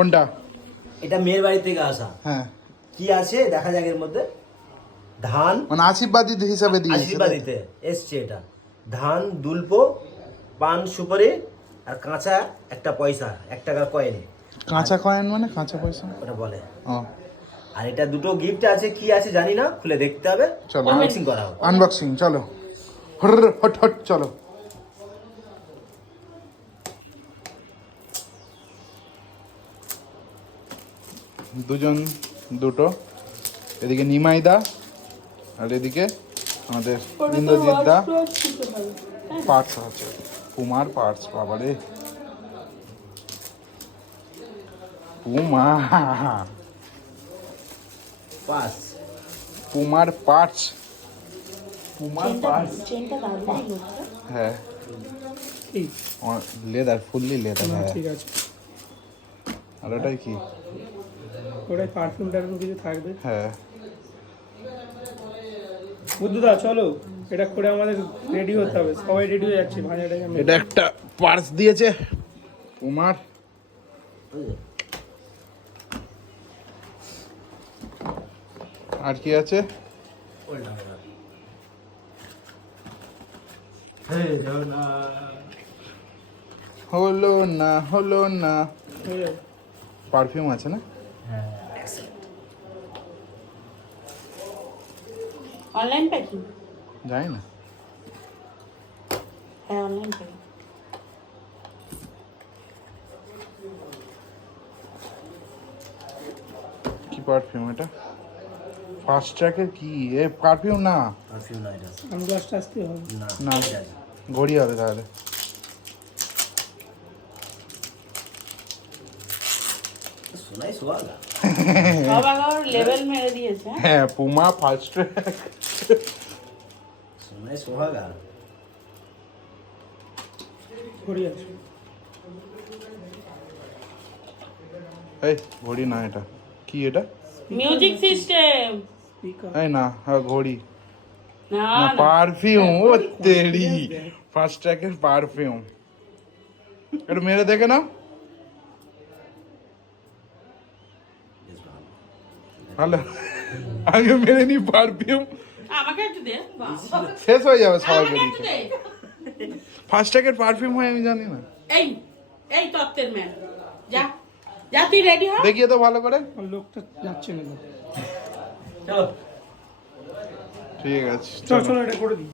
কোনটা? এটা মেয়ের বাড়ি থেকে আসা। হ্যাঁ, কি আছে দেখা যাক এর মধ্যে। ধান, মানে আশীর্বাদী হিসাবে দিয়েছে। আশীর্বাদিতে এসছে এটা। ধান, দুলপো, পান সুপারি আর কাঁচা একটা পয়সা, 1 টাকার কয়েন। কাঁচা কয়েন মানে কাঁচা পয়সা ওটা বলে। ও আর এটা দুটো গিফট আছে, কি আছে জানি না, খুলে দেখতে হবে। চলো আনবক্সিং করা হবে। আনবক্সিং, চলো হট হট চলো। দুজন দুটো, এদিকে নিমাইদা আর এদিকে আমাদের ইন্দ্রজিৎ দা। পার্টস আছে, পুমার পার্টস, বাবারে পুমা, পাস। পুমার পার্টস, পুমার পার্টস। হ্যাঁ লেদার, ফুললি লেদার। হ্যাঁ ঠিক আছে, আর ওটাই কি? ওটাই পারফিউম টারফিউম কিছু থাকবে। হ্যাঁ বুদ্ধদা চলো, এটা করে আমাদের রেডি হতে হবে। সবাই রেডি হয়ে যাচ্ছে, ভাজাটাকে আমি এটা একটা পার্স দিয়েছে পুমার। আর কি আছে? হলো না হলো না, হয়ে যাবে। পারফিউম আছে না? Online packing? জানি না। হ্যাঁ অনলাইন প্যাকিং। কি পারফিউম এটা? ফার্স্ট ট্র্যাকের কি? এ পারফিউম না, পারফিউম না এটা। সানগ্লাসটা আসতে হবে। না না ঘড়ি হবে তাহলে। শোনাই সোয়াগা। সব আবার লেভেল মেরে দিয়েছে। হ্যাঁ পুমা ফার্স্ট ট্র্যাক। শোনাই সোহাগা। ঘড়ি আছে। এই ঘড়ি না, এটা কি? এটা মিউজিক সিস্টেম? স্পিকার। এই না, হ্যাঁ ঘড়ি না না, না, পারফিউম। ও তেরি, ফার্স্ট ট্র্যাকের পারফিউম। একটু মেরে দেখে নাও। ভালো, আগে মেরে নি পারফিউম, আমাকে একটু দে। বাবা। শেষ হয়ে যাবে সবাই আমাকে একটু বেরিয়ে। দে। ফার্স্ট ট্র্যাকের পারফিউম হয় আমি জানি না। এই এই তত্ত্বের ম্যান, যা যা তুই রেডি হ। দেখিয়ে তো ভালো করে। আর লোকটা যাচ্ছে না। চলো। ঠিক আছে চল চলো, এটা করে দিই।